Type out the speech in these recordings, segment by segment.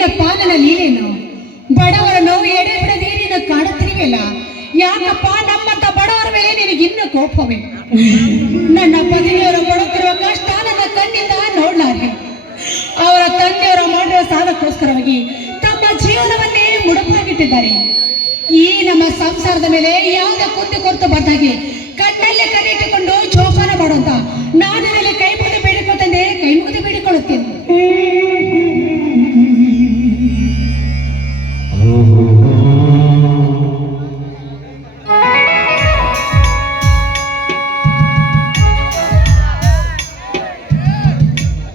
ಏನಪ್ಪ ನನ್ನ ಲೀಲೆನು? ಬಡವರನ್ನು ಎಡೆ ಬಿಡದೆ ನೀನು ಕಾಡುತ್ತಿರುವಿಲ್ಲ. ಯಾಕಪ್ಪ ನಮ್ಮಂತ ಬಡವರ ಮೇಲೆ ನಿನಗಿನ್ನು ಕೋಪವೇ? ನನ್ನ ಪತಿಯವರು ಪಡುತ್ತಿರುವ ಕಷ್ಟ ನನ್ನ ಕಣ್ಣಿಂದ ನೋಡ್ಲಾರೆ. ಅವರ ತಂದೆಯವರು ಮಾಡಿರುವ ಸಾಲಕ್ಕೋಸ್ಕರವಾಗಿ ತಮ್ಮ ಜೀವನವನ್ನೇ ಮುಡುಪಾಗಿಟ್ಟಿದ್ದಾರೆ. ಈ ನಮ್ಮ ಸಂಸಾರದ ಮೇಲೆ ಯಾವುದೇ ಕುಂದು ಕೊರತು ಬರ್ದಾಗೆ ಕಣ್ಣಲ್ಲಿ ಕಣ್ಣಿಟ್ಟುಕೊಂಡು ಜೋಪಾನ ಮಾಡುವಂತ ನಾನು ಇದರಲ್ಲಿ ಕೈ ಮುಗಿದು ಬೇಡಿಕೊಳ್ತಂದೆ, ಕೈ ಮುಗಿದು ಬೇಡಿಕೊಳ್ಳುತ್ತೇನೆ.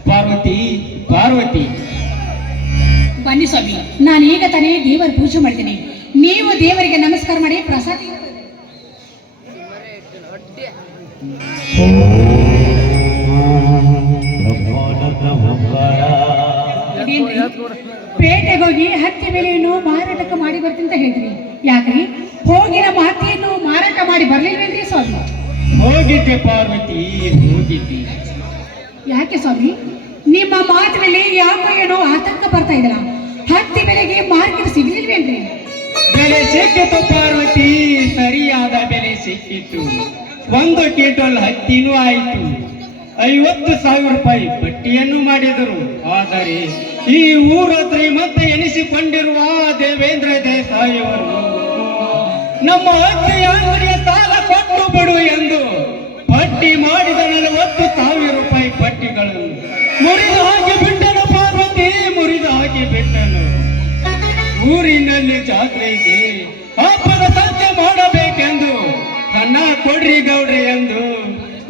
ಪಾರ್ವತಿ ಪಾರ್ವತಿ, ಬನ್ನಿ ಸ್ವಾಮಿ, ನಾನು ಈಗ ತಾನೇ ದೇವರ ಪೂಜೆ ಮಾಡ್ತೀನಿ. ನೀವು ದೇವರಿಗೆ ನಮಸ್ಕಾರ ಮಾಡಿ ಪ್ರಸಾದ ಪೇಟೆಗೆ ಹೋಗಿ ಹತ್ತಿ ಬೆಲೆಯನ್ನು ಮಾರಾಟಕ್ಕೆ ಮಾಡಿ ಬರ್ತೀನಿ ಅಂತ ಹೇಳಿದ್ರಿ. ಯಾಕ್ರಿ ಹೋಗಿ ನಮ್ಮ ಹತ್ತಿಯನ್ನು ಮಾರಾಟ ಮಾಡಿ ಬರ್ಲಿಲ್ವೇನ್ರಿ ಸ್ವಾಮಿ? ಹೋಗಿದ್ದೆ ಪಾರ್ವತಿ, ಹೋಗಿದ್ದೆ. ಯಾಕೆ ಸ್ವಾಮಿ ನಿಮ್ಮ ಮಾತಿನಲ್ಲಿ ಯಾಕೋ ಏನೋ ಆತಂಕ ಬರ್ತಾ ಇದ್ದಲ್ಲ? ಹತ್ತಿ ಬೆಲೆಗೆ ಮಾರ್ಕೆಟ್ ಸಿಗ್ಲಿಲ್ವೇನ್ರಿ? ಬೆಲೆ ಸಿಕ್ಕಿತು ಪಾರ್ವತಿ, ಸರಿಯಾದ ಬೆಲೆ ಸಿಕ್ಕಿತು. 1 ಕ್ವಿಂಟಲ್ ಹತ್ತಿನೂ ಆಯಿತು. 50,000 ರೂಪಾಯಿ ಪಟ್ಟಿಯನ್ನು ಮಾಡಿದರು. ಆದರೆ ಈ ಊರ ಶ್ರೀಮಂತ ಎನಿಸಿಕೊಂಡಿರುವ ದೇವೇಂದ್ರ ದೇಸಾಯಿಯವರು ನಮ್ಮ ಹತ್ತಿ ಅಂಗಡಿಯ ಸಾಲ ಕೊಟ್ಟು ಬಿಡು ಎಂದು ಪಟ್ಟಿ ಮಾಡಿದ 40,000 ರೂಪಾಯಿ ಪಟ್ಟಿಗಳನ್ನು ಮುರಿದು ಹಾಕಿ ಬಿಟ್ಟನು ಪಾರ್ವತಿ, ಮುರಿದು ಹಾಕಿ ಬಿಟ್ಟನು. ಊರಿನಲ್ಲಿ ಜಾತ್ರೆ ಇದೆ, ಹಬ್ಬದ ಸಂತೆ ಮಾಡಬೇಕೆಂದು ಹಣ ಕೊಡ್ರಿ ಗೌಡ್ರಿ ಎಂದು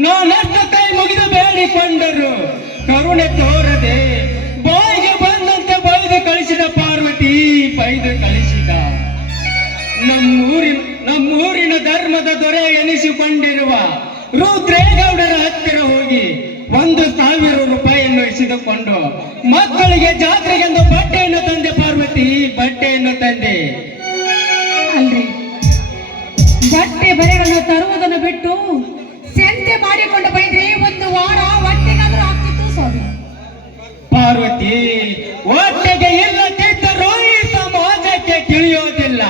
ನಾನಷ್ಟು ಕೈ ಮುಗಿದು ಬೇಡಿಕೊಂಡರು. ಕರುಣೆ ತೋರದೆ ಬಾಯಿಗೆ ಬಂದಂತೆ ಬೈದು ಕಳಿಸಿದ ಪಾರ್ವತಿ, ಬೈದು ಕಳಿಸಿದ. ನಮ್ಮೂರಿನ ಧರ್ಮದ ದೊರೆ ಎನಿಸಿಕೊಂಡಿರುವ ರುದ್ರೇಗೌಡರ ಹತ್ತಿರ ಹೋಗಿ 1,000 ರೂಪಾಯಿಯನ್ನು ಇಸಿದುಕೊಂಡು ಮಕ್ಕಳಿಗೆ ಜಾತ್ರೆಗೆಂದು ಬಟ್ಟೆಯನ್ನು ತಂದೆ ಪಾರ್ವತಿ, ಬಟ್ಟೆಯನ್ನು ತಂದೆ. ಅಲ್ರಿ, ಬಟ್ಟೆ ಬರೆಗಳನ್ನು ತರುವುದನ್ನು ಬಿಟ್ಟು ಸಂತೆ ಮಾಡಿಕೊಂಡು ಬೈದ್ರೆ 1 ವಾರ ಹೊಟ್ಟೆಗಾದ್ರೂ ಆಗ್ತಿತ್ತು ಸ್ವಾಮಿ. ಪಾರ್ವತಿ, ಹೊಟ್ಟೆಗೆ ಇಲ್ಲದಿದ್ದರೂ ಈ ಸಮಾಜಕ್ಕೆ ತಿಳಿಯೋದಿಲ್ಲ.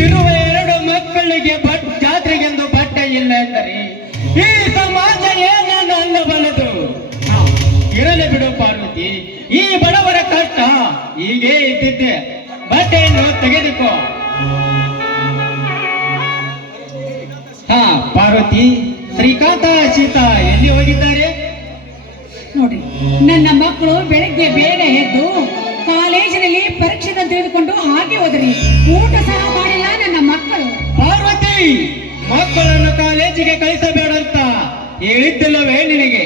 ಇರುವ 2 ಮಕ್ಕಳಿಗೆ ಜಾತ್ರೆಗೆಂದು ಬಟ್ಟೆ ಇಲ್ಲ ಎಂದರೆ ಈ ಸಮಾಜ ಏನನ್ನು ಅನ್ನಬಲ್ಲದು? ಇರಲಿ ಬಿಡು ಪಾರ್ವತಿ, ಈ ಬಡವರ ಕಷ್ಟ ಹೀಗೆ ಇದ್ದಿದ್ದೆ. ಬಟ್ಟೆಯನ್ನು ತೆಗೆದುಕೋ. ಹಾ ಪಾರ್ವತಿ, ಶ್ರೀಕಾಂತ ಸೀತಾ ಎಲ್ಲಿ ಹೋಗಿದ್ದಾರೆ? ನೋಡಿ, ನನ್ನ ಮಕ್ಕಳು ಬೆಳಗ್ಗೆ ಬೇಗ ಎದ್ದು ಕಾಲೇಜಿನಲ್ಲಿ ಪರೀಕ್ಷೆ ತಿಳಿದುಕೊಂಡು ಹಾಗೆ ಹೋದ್ರಿ. ಊಟ ಸಹ ಮಾಡಿಲ್ಲ ನನ್ನ ಮಕ್ಕಳು. ಪಾರ್ವತಿ, ಮಕ್ಕಳನ್ನು ಕಾಲೇಜಿಗೆ ಕಳಿಸಬೇಡಂತ ಹೇಳಿದ್ದಿಲ್ಲವೇ ನಿನಗೆ?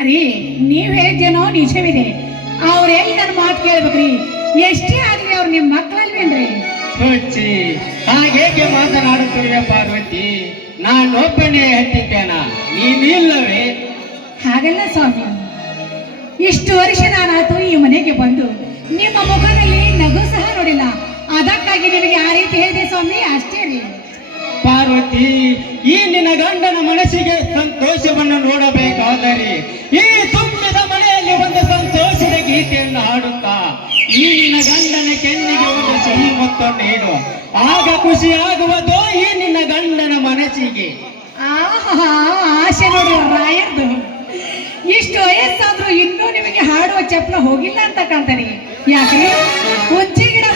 ಅರಿ, ನೀವ್ ಹೇಳಿದ್ದೇನೋ ನಿಜವಿದೆ. ಅವ್ರೆಲ್ಲಿ ನನ್ನ ಮಾತು ಕೇಳ್ಬೇಕ್ರಿ. ಎಷ್ಟೇ ಆಗ್ಲಿ ಅವ್ರು ನಿಮ್ ಮಕ್ಕಳಲ್ವೇನ್ರಿ? ಹುಚ್ಚಿ, ಹಾಗೇಕೆ ಮಾತನಾಡುತ್ತಿರುವೆ ಪಾರ್ವತಿ? ನಾನೊಬ್ಬನೇ ಹತ್ತಿದ್ದೇನ, ನೀನಿಲ್ಲವೇ? ಹಾಗಲ್ಲ ಸ್ವಾಮಿ, ಇಷ್ಟು ವರ್ಷ ನಾನಾತು ಈ ಮನೆಗೆ ಬಂದು ನಿಮ್ಮ ಮುಖದಲ್ಲಿ ನಗು ಸಹ ನೋಡಿಲ್ಲ. ಅದಕ್ಕಾಗಿ ನಿಮಗೆ ಆ ರೀತಿ ಹೇಳಿದೆ ಸ್ವಾಮಿ, ಅಷ್ಟೇ ರೀ. ಪಾರ್ವತಿ, ಈ ನಿನ್ನ ಗಂಡನ ಮನಸ್ಸಿಗೆ ಸಂತೋಷವನ್ನು ನೋಡಬೇಕಾದರೆ ಈ ತುಂಬಿದ ಮನೆಯಲ್ಲಿ ಒಂದು ಸಂತೋಷದ ಗೀತೆಯನ್ನು ಹಾಡುತ್ತಾ ಈ ನಿನ್ನ ಗಂಡನ ಕೆನ್ನಿಗೆ ಒಂದು ಸಿಹಿ ಮುತ್ತನ್ನು ನೀಡು. ಆಗ ಖುಷಿಯಾಗುವುದು ಈ ನಿನ್ನ ಗಂಡನ ಮನಸ್ಸಿಗೆ. ಆಸೆ ನೋಡಿ ರಾಯರ್ದು. ಇಷ್ಟು ವಯಸ್ಸಾದ್ರೂ ಇನ್ನೂ ನಿಮಗೆ ಹಾಡುವ ಚಪ್ಪಲ ಹೋಗಿಲ್ಲ ಅಂತ ಕಾಣ್ತಾನೆ. ಯಾಕೆ ಹುಚ್ಚಿ ಗಿಡ